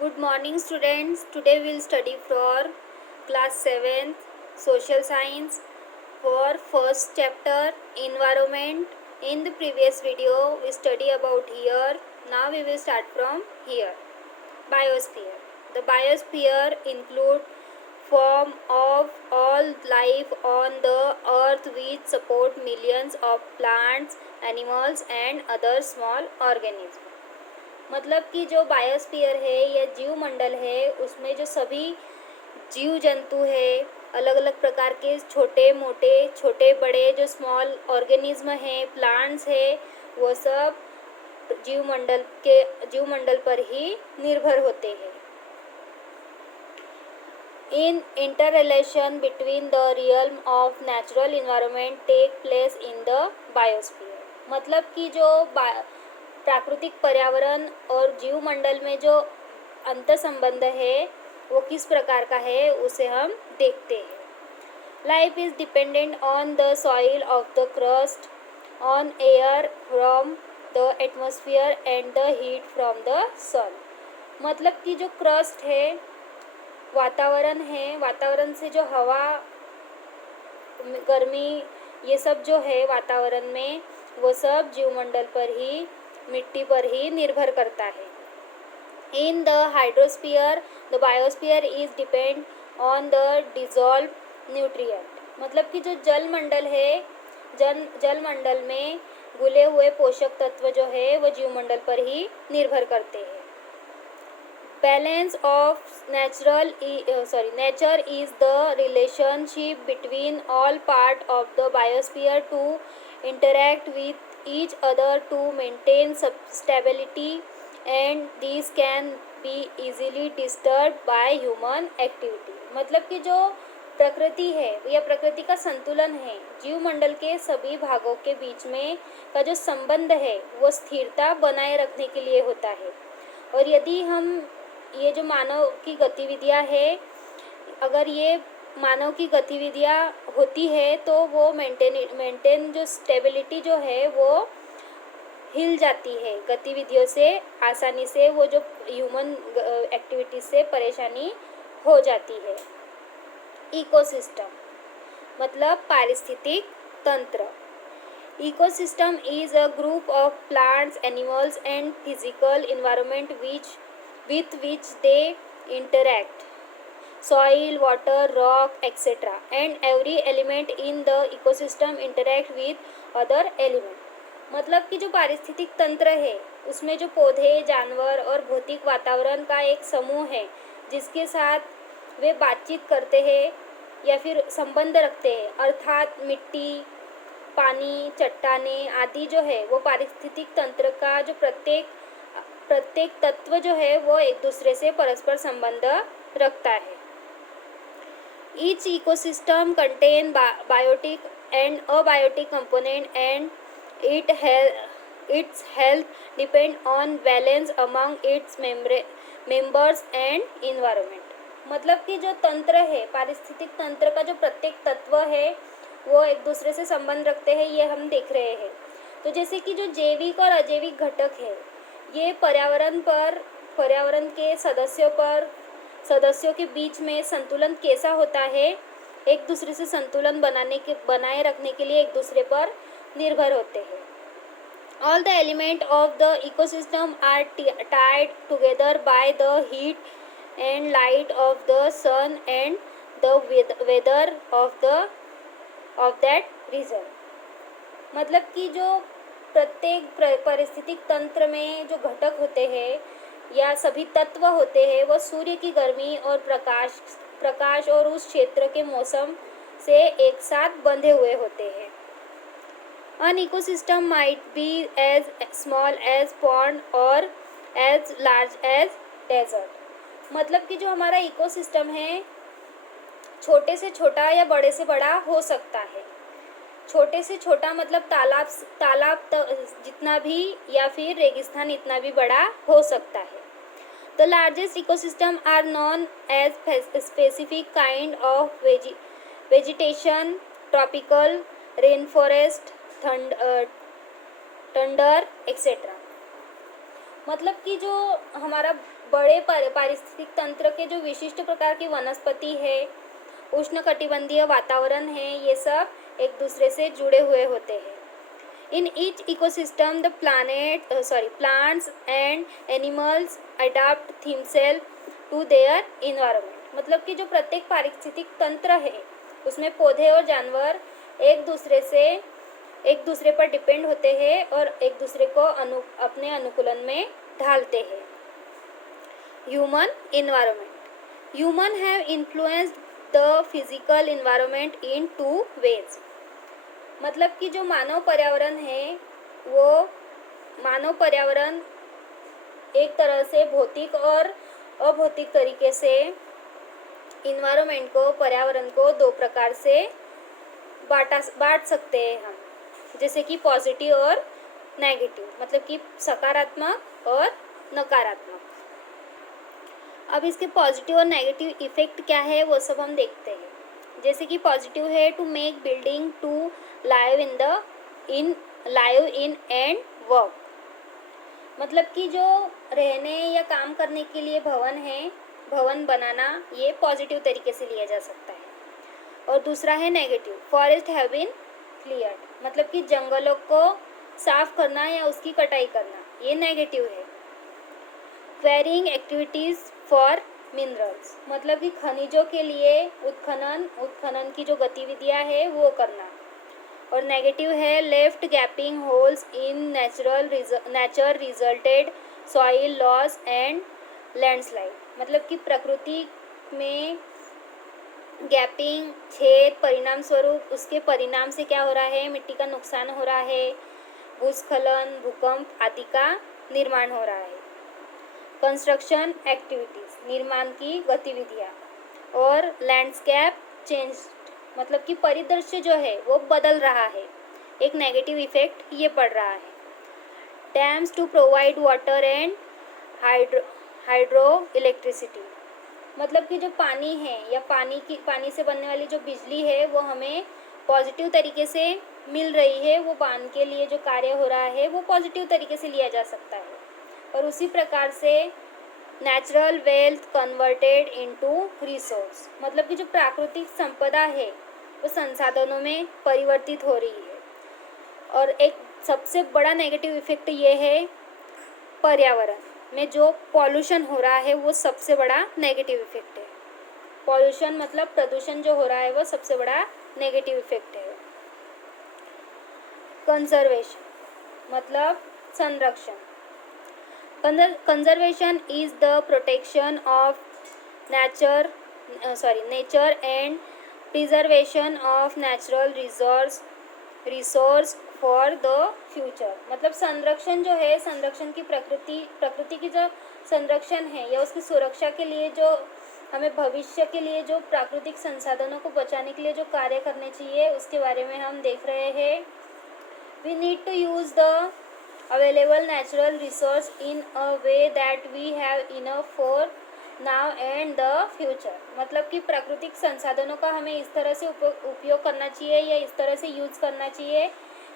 Good morning, students. Today we will study for class 7th social science for first chapter environment. In the previous video we study about here. Now we will start from here. Biosphere. The biosphere include form of all life on the earth which support millions of plants, animals and other small organisms. मतलब कि जो biosphere है या जीव मंडल है उसमें जो सभी जीव जंतु है, अलग अलग प्रकार के छोटे मोटे छोटे बड़े जो स्मॉल ऑर्गेनिज्म हैं, प्लांट्स है, वो सब जीव मंडल पर ही निर्भर होते हैं. In interrelation between the realm of natural environment take place in the biosphere. मतलब कि जो प्राकृतिक पर्यावरण और जीव मंडल में जो अंतर संबंध है वो किस प्रकार का है उसे हम देखते हैं. Life is dependent on the soil of the crust, on air from the atmosphere and the heat from the sun. मतलब कि जो क्रस्ट है, वातावरण है, वातावरण से जो हवा, गर्मी, ये सब जो है वातावरण में, वो सब जीवमंडल पर ही, मिट्टी पर ही निर्भर करता है. In the hydrosphere the biosphere is depend on the dissolve nutrient. मतलब कि जो जलमंडल है, जलमंडल में घुले हुए पोषक तत्व जो है वो जीवमंडल पर ही निर्भर करते हैं. Balance of nature is the relationship between all part of the biosphere to interact with each other to maintain stability, and these can be easily disturbed by human activity. मतलब कि जो प्रकृति है या प्रकृति का संतुलन है, जीवमंडल के सभी भागों के बीच में का जो संबंध है वो स्थिरता बनाए रखने के लिए होता है. और यदि हम ये जो मानव की गतिविधियां है, अगर ये मानव की गतिविधियां होती है तो वो मेंटेन जो स्टेबिलिटी जो है वो हिल जाती है गतिविधियों से, आसानी से वो जो ह्यूमन एक्टिविटीज से परेशानी हो जाती है. इकोसिस्टम मतलब पारिस्थितिक तंत्र. Ecosystem is a group of plants, animals and physical environment with which they interact. Soil, water, rock, etc. and every element in the ecosystem interact with other element. मतलब कि जो पारिस्थितिक तंत्र है उसमें जो पौधे, जानवर और भौतिक वातावरण का एक समूह है जिसके साथ वे बातचीत करते हैं या फिर संबंध रखते हैं, अर्थात मिट्टी, पानी, चट्टानें आदि जो है वो पारिस्थितिक तंत्र का जो प्रत्येक तत्व जो है वो एक दूसरे से परस्पर संबंध रखता है. Each ecosystem contain biotic and abiotic component, and its health depend on balance among its members and environment. मतलब कि जो तंत्र है, पारिस्थितिक तंत्र का जो प्रत्येक तत्व है वो एक दूसरे से संबंध रखते हैं, ये हम देख रहे हैं. तो जैसे कि जो जैविक और अजैविक घटक है ये पर्यावरण के सदस्यों के बीच में संतुलन कैसा होता है, एक दूसरे से संतुलन बनाए रखने के लिए एक दूसरे पर निर्भर होते हैं. All the element of the ecosystem are tied together by the heat and light of the sun and the weather of that region. मतलब कि जो प्रत्येक पारिस्थितिक तंत्र में जो घटक होते हैं या सभी तत्व होते हैं वो सूर्य की गर्मी और प्रकाश और उस क्षेत्र के मौसम से एक साथ बंधे हुए होते हैं. An ecosystem might be as small as pond or as large as desert. मतलब कि जो हमारा इकोसिस्टम है छोटे से छोटा या बड़े से बड़ा हो सकता है. छोटे से छोटा मतलब तालाब जितना भी या फिर रेगिस्तान इतना भी बड़ा हो सकता है. The largest ecosystem are known as specific kind of vegetation, tropical, rain forest, tundra etcetera. मतलब कि जो हमारा बड़े पारिस्थितिक तंत्र के जो विशिष्ट प्रकार की वनस्पति है, उष्णकटिबंधीय वातावरण है, ये सब एक दूसरे से जुड़े हुए होते हैं. In each ecosystem, the plants and animals adapt themselves to their environment. मतलब कि जो प्रत्येक पारिस्थितिक तंत्र है उसमें पौधे और जानवर एक दूसरे पर डिपेंड होते हैं और एक दूसरे को अपने अनुकूलन में ढालते हैं. Human environment. Human have influenced the physical environment in 2 ways. मतलब कि जो मानव पर्यावरण है वो मानव पर्यावरण एक तरह से भौतिक और अभौतिक तरीके से पर्यावरण को 2 प्रकार से बांट सकते हैं हम, जैसे कि पॉजिटिव और नेगेटिव, मतलब कि सकारात्मक और नकारात्मक. अब इसके पॉजिटिव और नेगेटिव इफेक्ट क्या है वो सब हम देखते हैं. जैसे कि पॉजिटिव है to make building to live in and work. मतलब कि जो रहने या काम करने के लिए भवन बनाना, ये पॉजिटिव तरीके से लिया जा सकता है. और दूसरा है negative, forest have been cleared. मतलब कि जंगलों को साफ करना या उसकी कटाई करना, ये नेगेटिव है. Quarrying activities for minerals. मतलब कि खनिजों के लिए उत्खनन की जो गतिविधियां है वो करना. और नेगेटिव है left gapping holes in nature resulted soil loss and landslide. मतलब कि प्रकृति में गैपिंग, छेद, परिणाम स्वरूप उसके परिणाम से क्या हो रहा है, मिट्टी का नुकसान हो रहा है, भूस्खलन, भूकंप आदि का निर्माण हो रहा है. कंस्ट्रक्शन एक्टिविटीज़, निर्माण की गतिविधियाँ. और लैंडस्केप चेंज, मतलब कि परिदृश्य जो है वो बदल रहा है, एक नेगेटिव इफेक्ट ये पड़ रहा है. Dams to provide water and hydro electricity. मतलब कि जो पानी है या पानी से बनने वाली जो बिजली है वो हमें पॉजिटिव तरीके से मिल रही है, वो बांध के लिए जो कार्य हो रहा है वो पॉजिटिव तरीके से लिया जा सकता है. और उसी प्रकार से natural wealth converted into resource. मतलब कि जो प्राकृतिक संपदा है वो संसाधनों में परिवर्तित हो रही है. और एक सबसे बड़ा नेगेटिव इफेक्ट ये है, पर्यावरण में जो पॉल्यूशन हो रहा है वो सबसे बड़ा नेगेटिव इफेक्ट है. पॉल्यूशन मतलब प्रदूषण जो हो रहा है वो सबसे बड़ा नेगेटिव इफेक्ट है. कंजर्वेशन मतलब संरक्षण. Conservation is the protection of nature and preservation of natural resource for the future. मतलब संरक्षण जो है, संरक्षण की प्रकृति की जो संरक्षण है या उसकी सुरक्षा के लिए जो हमें भविष्य के लिए जो प्राकृतिक संसाधनों को बचाने के लिए जो कार्य करने चाहिए उसके बारे में हम देख रहे हैं. We need to use the available natural resource in a way that we have enough for now and the future. मतलब कि प्राकृतिक संसाधनों का हमें इस तरह से उपयोग करना चाहिए या इस तरह से यूज़ करना चाहिए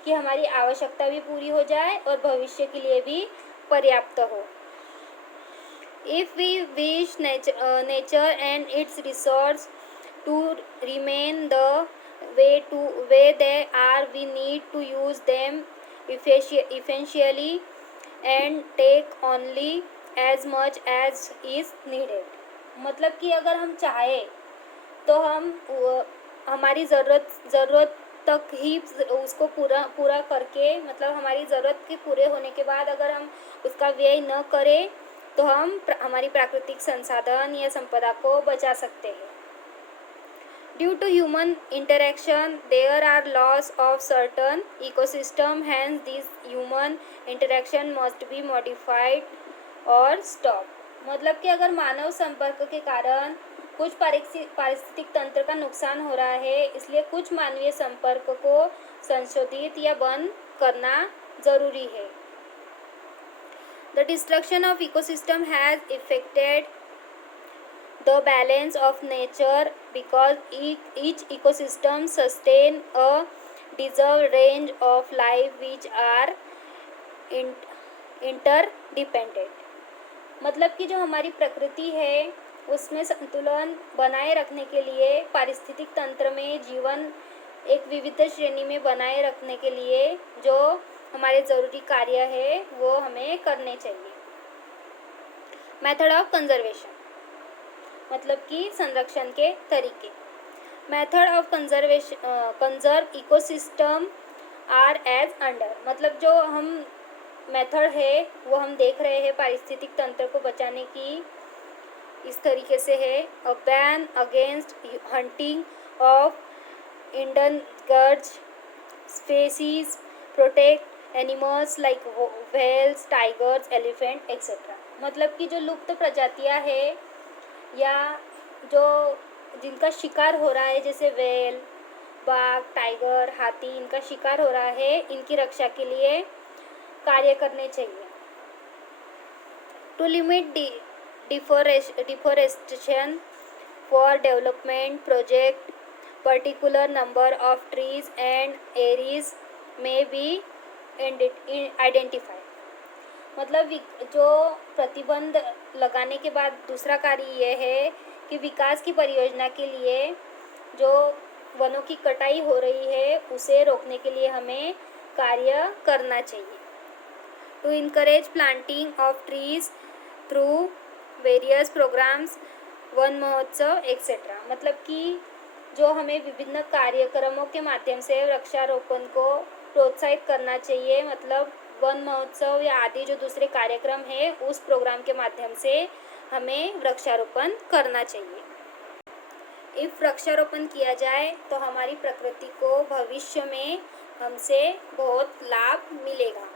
कि हमारी आवश्यकता भी पूरी हो जाए और भविष्य के लिए भी पर्याप्त हो. If we wish nature and its resource to remain the way they are, we need to use them efficiently and take only as much as is needed. मतलब कि अगर हम चाहें तो हम हमारी ज़रूरत तक ही उसको पूरा करके, मतलब हमारी ज़रूरत के पूरे होने के बाद अगर हम उसका व्यय न करें तो हम हमारी प्राकृतिक संसाधन या संपदा को बचा सकते हैं. Due to human interaction, there are loss of certain ecosystem. Hence, this human interaction must be modified or stopped. मतलब कि अगर मानव संपर्क के कारण कुछ पारिस्थितिक तंत्र का नुकसान हो रहा है, इसलिए कुछ मानवीय संपर्क को संशोधित या बंद करना जरूरी है. The destruction of ecosystem has affected the balance of nature because each ecosystem sustain a deserved range of life which are interdependent. मतलब कि जो हमारी प्रकृति है उसमें संतुलन बनाए रखने के लिए, पारिस्थितिक तंत्र में जीवन एक विविध श्रेणी में बनाए रखने के लिए जो हमारे ज़रूरी कार्य है वो हमें करने चाहिए। मेथड ऑफ कंजर्वेशन मतलब कि संरक्षण के तरीके। Method of conserve ecosystem are as under. मतलब जो हम मेथड है वो हम देख रहे हैं पारिस्थितिक तंत्र को बचाने की, इस तरीके से है। A ban against hunting of endangered species, protect animals like whales, tigers, elephant, etc. मतलब कि जो लुप्त प्रजातियां है या जो जिनका शिकार हो रहा है, जैसे वेल, बाघ, टाइगर, हाथी, इनका शिकार हो रहा है, इनकी रक्षा के लिए कार्य करने चाहिए। To limit deforestation for development project, particular number of trees and areas may be identified। मतलब जो प्रतिबंध लगाने के बाद दूसरा कार्य यह है कि विकास की परियोजना के लिए जो वनों की कटाई हो रही है उसे रोकने के लिए हमें कार्य करना चाहिए। To encourage planting of trees through various programmes, Van Mahotsav etcetera. मतलब कि जो हमें विभिन्न कार्यक्रमों के माध्यम से वृक्षारोपण को प्रोत्साहित करना चाहिए। मतलब वन महोत्सव या आदि जो दूसरे कार्यक्रम है उस प्रोग्राम के माध्यम से हमें वृक्षारोपण करना चाहिए। इफ वृक्षारोपण किया जाए तो हमारी प्रकृति को भविष्य में हमसे बहुत लाभ मिलेगा।